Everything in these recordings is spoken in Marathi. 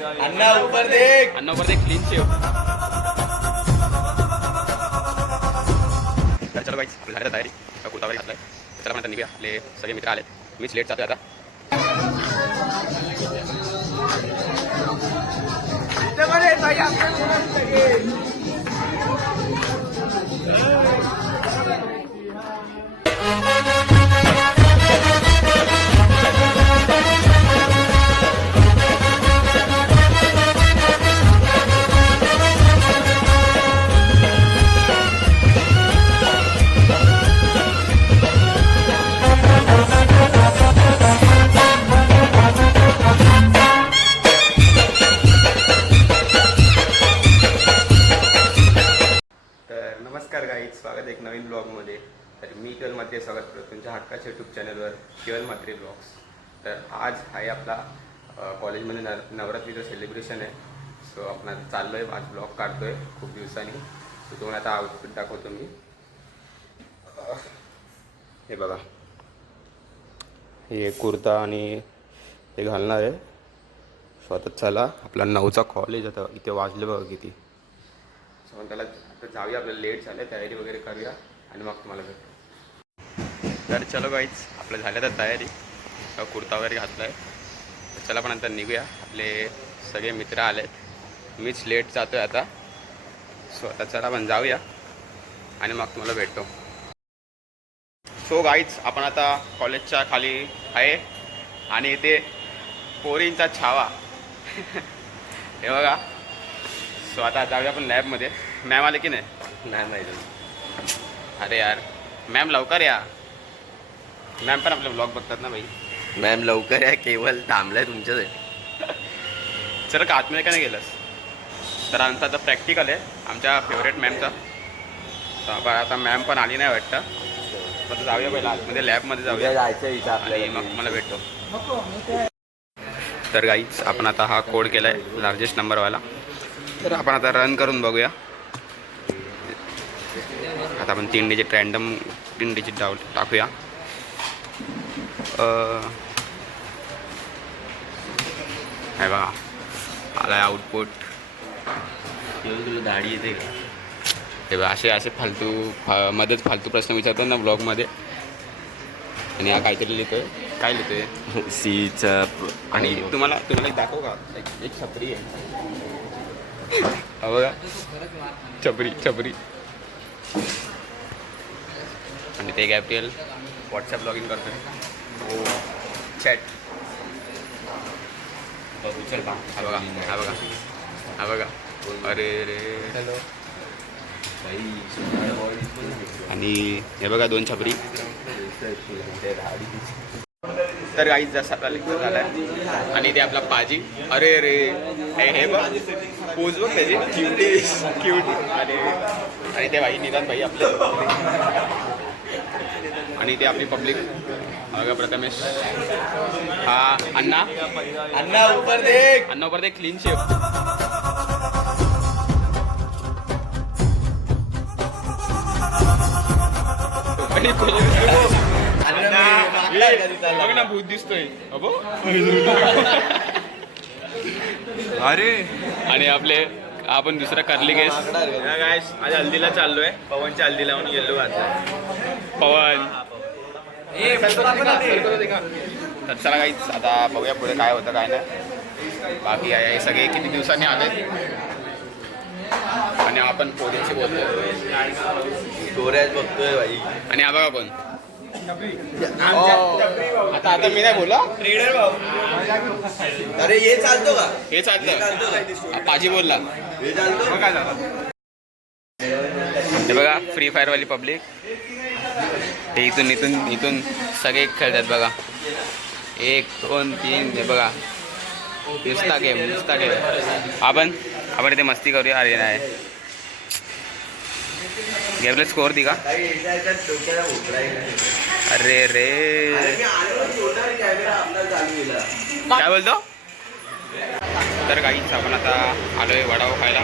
अन्ना ऊपर देख, अन्ना ऊपर देख, क्लीन शेव. तर चलो गाईस, झाली आता तयारी. कुर्ता वगैरे घातलाय. चला पण आता निघूया. आपले सगळे मित्र आलेत. मीच लेट जातोय आता. नमस्कार गाईज, स्वागत एक नवीन ब्लॉगमध्ये. तर मी केवल म्हात्रे स्वागत करतो तुमच्या हक्काच्या यूट्यूब चॅनलवर केवल म्हात्रे ब्लॉग्स. तर आज आहे आपला कॉलेजमध्ये नवरात्रीचं सेलिब्रेशन आहे. सो आपण चाललो आहे, आज ब्लॉग काढतो आहे खूप दिवसांनी. सो तुम्हाला आता आउटफिट दाखवतो मी. हे बघा, हे कुर्ता आणि हे घालणार आहे. सो आता चला, आपला 9चा कॉलेज आता इथे वाजले बघा किती. सो त्याला तर जाऊया, आपल्याला लेट झालं, तयारी वगैरे करूया आणि मग तुम्हाला भेटतो. तर चलो गाईज, आपलं झालं तर तयारी. कुर्ता वगैरे घातला आहे. तर चला पण आता निघूया. आपले सगळे मित्र आलेत. मीच लेट जातो आहे आता. सो आता चला पण जाऊया आणि मग तुम्हाला भेटतो. सो गाईज, आपण आता कॉलेजच्या खाली आहे आणि इथे पोरींचा छावा. हे बघा. सो आता जाऊया आपण लॅबमध्ये. मॅम आले की नाही? नाही माहिती. अरे यार, मॅम लवकर या. मॅम पण आपले ब्लॉग बघतात ना भाई. मॅम लवकर या, केवळ थांबलाय तुमच्यासाठी. चल का आतमध्ये का नाही गेलंस? तर आमचा आता प्रॅक्टिकल आहे आमच्या फेवरेट मॅमचा. तर आता मॅम पण आली नाही वाटतं. तर जाऊया पहिला आतमध्ये, लॅबमध्ये जाऊया जायचं आणि मग मला भेटतो. तर गाईच, आपण आता हा कोड केला आहे लार्जेस्ट नंबरवाला. तर आपण आता रन करून बघूया. आता आपण 3 डिजिट रँडम 3 डिजिट टाकूया. आहे बघा, आला आहे आउटपुट. तुला दाढी येते का? हे बघा, असे मध्येच फालतू प्रश्न विचारतात ना ब्लॉगमध्ये. आणि हा काहीतरी लिहितोय. काय लिहितोय? सीचा. आणि तुम्हाला एक दाखवू का? एक छपरी आहे. हा बघा, छपरी. आणि ते गॅब्रियल व्हॉट्सॲप लॉग इन करतोय. हो, चॅट. उचल का? हा बघा. अरे रे. हॅलो. आणि हे बघा 2 छपरी. तर गाईज जसा आपला लेक्चर झाला आहे आणि ते आपला पाजी. अरे रे, हे बघ पोज बघ त्याची, क्युटी. आणि ते भाई निदान भाई आपले. आणि ते आपली पब्लिक. बघा प्रथमेश. हा अन्ना ऊपर देख, अन्ना ऊपर देख, क्लीन शेव. बघ ना, भूत दिसतोय. अरे. आणि आपले आपण दुसरा करली गेस. गाइस, आज हल्दीला चाललोय. पवनच्या हल्दीला म्हणून गेलो घातलाय. पवन. तर चला गाईच, आता बघूया पुढे काय होतं काय नाही. बाकी आहे सगळे किती दिवसांनी आले आणि आपण पोलीसशी बोलतोय. स्टोऱ्याच बघतोय भाई. आणि हा बघा कोण. आता मी नाही बोला. ट्रेडर भाऊ. अरे हे चालतो का? हे चालतं. पाजी बोलला. हे चालतो काय झालं? हे बघा, फ्री फायर वाली पब्लिक. हे इथून सगळे खेळतात बघा. 1 2 3. हे बघा, नुसता गेम. आपण इथे मस्ती करूया. अरे नाही, गेमला स्कोर दी का? अरे रे, काय बोलतो? तर काहीच आपण आता आलो आहे वडापाव खायला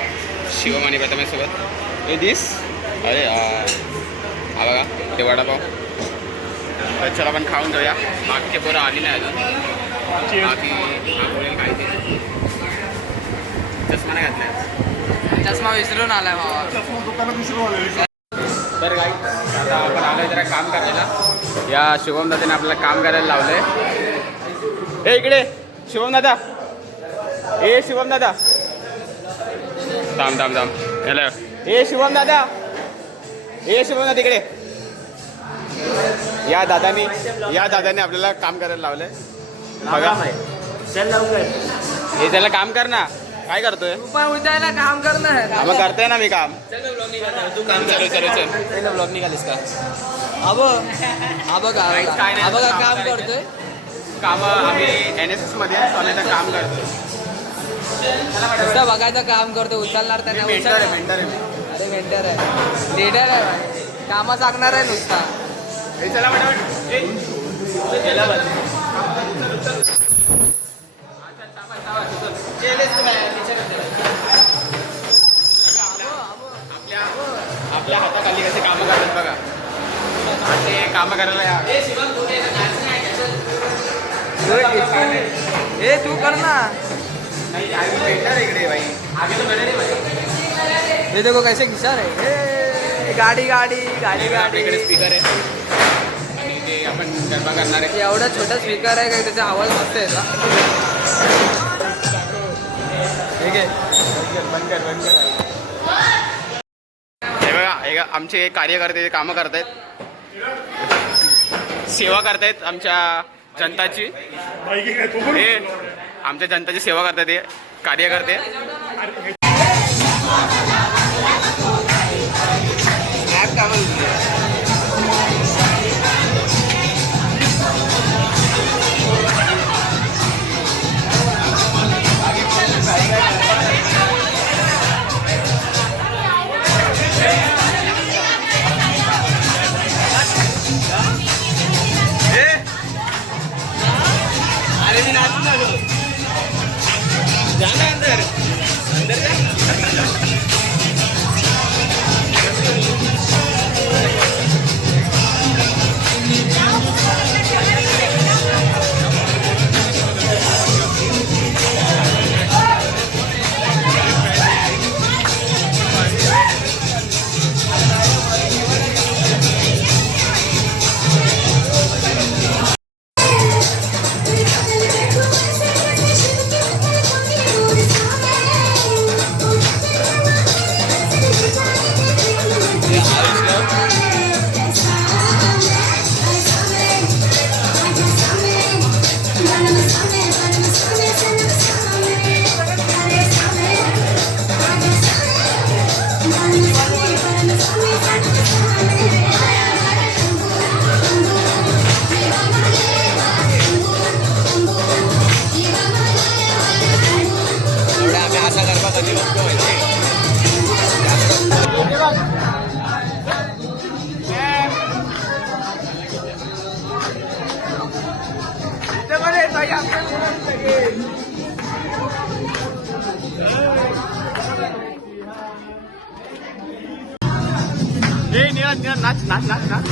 शिवम आणि प्रथमेश सोबत. हे दिस. अरे हा बघा ते वडापाव. तर चला आपण खाऊन जाऊया. मागचे पोरं आली नाही अजून. बाकी खायचे. चष्मा नाही घातलाय. चष्मा विसरून आलाय भावा. तर काय आता आपण आलोय जरा काम करायला. या शुभम दादाने आपल्याला काम करायला लावलंय. ए इकडे शुभम दादा. ए शुभम दादा थांब थांब थांब. हॅलो ए शुभम दादा. ए शुभम दादा इकडे. या दादाने आपल्याला काम करायला लावलंय. बघा चल लवकर. हे त्याला काम कर ना. काय करतोय? उद्याला काम करणं. मग करतोय ना मी काम. तू काम चल चल चल. ब्लॉग निघालीस का? हा बघा काम करतोय. काम आम्ही NSS मध्ये सोन्याचं काम करतोय. नुसतं बघायचं काम करतो. उचलणार त्याने. मेंटर आहे मी. अरे मेंटर आहे. लीडर आहे भाई. कामं सांगणार आहे नुसता. हे चला फटाफट. ए, आपल्या हाताखाली कसे कामं करतात बघा. असे कामं करायला या. ए तू कर ना. नाही आम्ही मेंटर इकडे भाई. आम्ही तो मेंटर आहे. हे देखो कैसे घिसा रे. गाडी इकडे स्पीकर आहे आणि ते आपण गरबा करणार आहे. एवढा छोटा स्पीकर आहे का त्याचा आवाज मस्त येतो. ठीक आहे. बंद कर. हे बघा आमचे कार्यकर्ते कामं करतायत. सेवा करतायत आमच्या जनताची. हे आमच्या जनताची सेवा करतात हे कार्यकर्ते. नाच नाच नाच नाच.